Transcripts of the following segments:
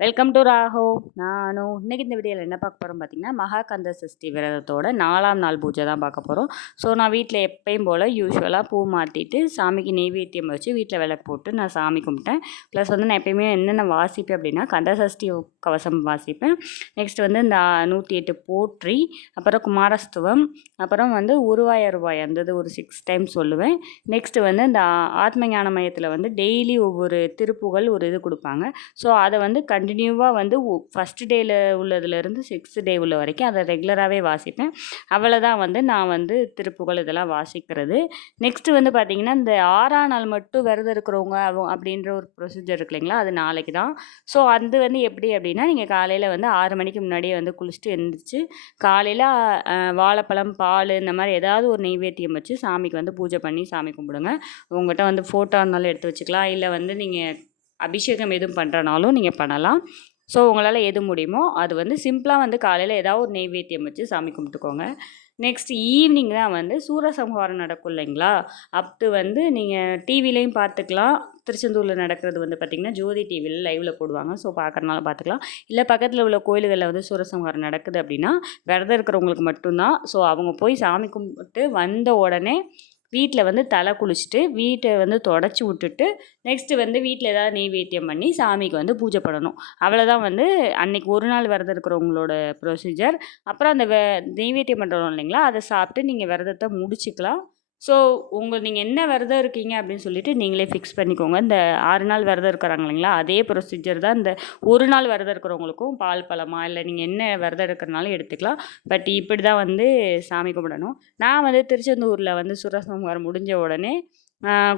Welcome to ராஹோ நானும் இன்றைக்கி இந்த வீடியோவில் என்ன பார்க்க போகிறோம் பார்த்தீங்கன்னா மகாகந்த சஷ்டி விரதத்தோட நாலாம் நாள் பூஜை தான் பார்க்க போகிறோம் ஸோ நான் வீட்டில் எப்பயும் போல் யூஸ்வலாக பூ மாற்றிட்டு சாமிக்கு நெய்வேத்தியம் வச்சு வீட்டில் விளக்கு போட்டு நான் சாமி கும்பிட்டேன். ப்ளஸ் வந்து நான் எப்பயுமே என்னென்ன வாசிப்பேன் அப்படின்னா கந்த சஷ்டி கவசம் வாசிப்பேன். நெக்ஸ்ட் வந்து இந்த நூற்றி எட்டு போற்றி அப்புறம் குமாரஸ்துவம் அப்புறம் வந்து உருவாய ரூபாய் அந்த ஒரு சிக்ஸ் டைம் சொல்லுவேன். நெக்ஸ்ட் வந்து இந்த ஆத்ம ஞான மையத்தில் வந்து டெய்லி ஒவ்வொரு திருப்புகள் ஒரு இது கொடுப்பாங்க. ஸோ அதை வந்து கண்டினியூவாக வந்து ஃபஸ்ட்டு டேயில் உள்ளதுலேருந்து சிக்ஸ்த் டே உள்ள வரைக்கும் அதை ரெகுலராகவே வாசிப்பேன். அவ்வளோதான் வந்து நான் வந்து திருப்புகள் இதெல்லாம் வாசிக்கிறது. நெக்ஸ்ட்டு வந்து பார்த்திங்கன்னா இந்த ஆறாம் நாள் மட்டும் விரதம் இருக்கிறவங்க அப்படின்ற ஒரு ப்ரொசீஜர் இருக்கு இல்லைங்களா அது நாளைக்கு தான். ஸோ அது வந்து எப்படி அப்படின்னா நீங்கள் காலையில் வந்து ஆறு மணிக்கு முன்னாடியே வந்து குளிச்சுட்டு எழுந்திரிச்சு காலையில் வாழைப்பழம் பால் இந்த மாதிரி ஏதாவது ஒரு நெய்வேத்தியம் வச்சு சாமிக்கு வந்து பூஜை பண்ணி சாமி கும்பிடுங்க. உங்கள்கிட்ட வந்து ஃபோட்டோ இருந்தாலும் எடுத்து வச்சுக்கலாம். இல்லை வந்து நீங்கள் அபிஷேகம் எதுவும் பண்ணுறனாலும் நீங்கள் பண்ணலாம். ஸோ உங்களால் எது முடியுமோ அது வந்து சிம்பிளாக வந்து காலையில் ஏதாவது ஒரு நெய்வேத்தியம் வச்சு சாமி கும்பிட்டுக்கோங்க. நெக்ஸ்ட் ஈவினிங் தான் வந்து சூரசம்ஹாரம் நடக்கும் இல்லைங்களா? அப்படி வந்து நீங்கள் டிவிலையும் பார்த்துக்கலாம். திருச்செந்தூரில் நடக்கிறது வந்து பார்த்திங்கன்னா ஜோதி டிவியில் லைவில் போடுவாங்க. ஸோ பார்க்குறனால பார்த்துக்கலாம். இல்லை பக்கத்தில் உள்ள கோயில்களில் வந்து சூரசம்ஹாரம் நடக்குது அப்படின்னா விரதம் இருக்கிறவங்களுக்கு மட்டும்தான். ஸோ அவங்க போய் சாமி கும்பிட்டு வந்த உடனே வீட்டில் வந்து தலை குளிச்சுட்டு வீட்டை வந்து தொடச்சி விட்டுட்டு நெக்ஸ்ட்டு வந்து வீட்டில் ஏதாவது நெய்வேத்தியம் பண்ணி சாமிக்கு வந்து பூஜை பண்ணணும். அவ்வளோதான் வந்து அன்னைக்கு ஒரு நாள் விரதம் இருக்கிறவங்களோட ப்ரொசீஜர் அப்புறம் அந்த வெ நெய்வேத்தியம் பண்ணுறோம் இல்லைங்களா அதை சாப்பிட்டு நீங்கள் விரதத்தை முடிச்சுக்கலாம். ஸோ உங்கள் நீங்கள் என்ன விரதம் இருக்கீங்க அப்படின்னு சொல்லிட்டு நீங்களே ஃபிக்ஸ் பண்ணிக்கோங்க. இந்த ஆறு நாள் விரதம் இருக்கிறாங்க இல்லைங்களா? அதே ப்ரொசீஜர் தான் இந்த ஒரு நாள் விரதம் இருக்கிறவங்களுக்கும் பால் பழமாக இல்லை நீங்கள் என்ன விரதம் இருக்கிறனாலும் எடுத்துக்கலாம். பட் இப்படி தான் வந்து சாமி கும்பிடணும். நான் வந்து திருச்செந்தூரில் வந்து சுரசம்ஹாரம் முடிஞ்ச உடனே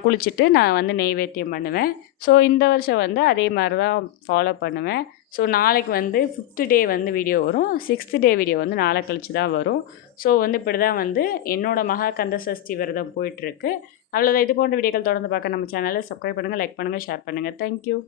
குளிச்சுட்டு நான் வந்து நெய்வேத்தியம் பண்ணுவேன். ஸோ இந்த வருஷம் வந்து அதே மாதிரி தான் ஃபாலோ பண்ணுவேன். ஸோ நாளைக்கு வந்து ஃபிஃப்த்து டே வந்து வீடியோ வரும். சிக்ஸ்த்து டே வீடியோ வந்து நாளை கழிச்சு தான் வரும். ஸோ வந்து இப்படி தான் வந்து என்னோடய மகா கந்த சஷ்டி விரதம் போயிட்டுருக்கு அவ்வளோதான் இது போன்ற வீடியோக்கள் தொடர்ந்து பார்க்க நம்ம சேனலை சப்ஸ்கிரைப் பண்ணுங்கள் லைக் பண்ணுங்கள் ஷேர் பண்ணுங்கள் தேங்க்யூ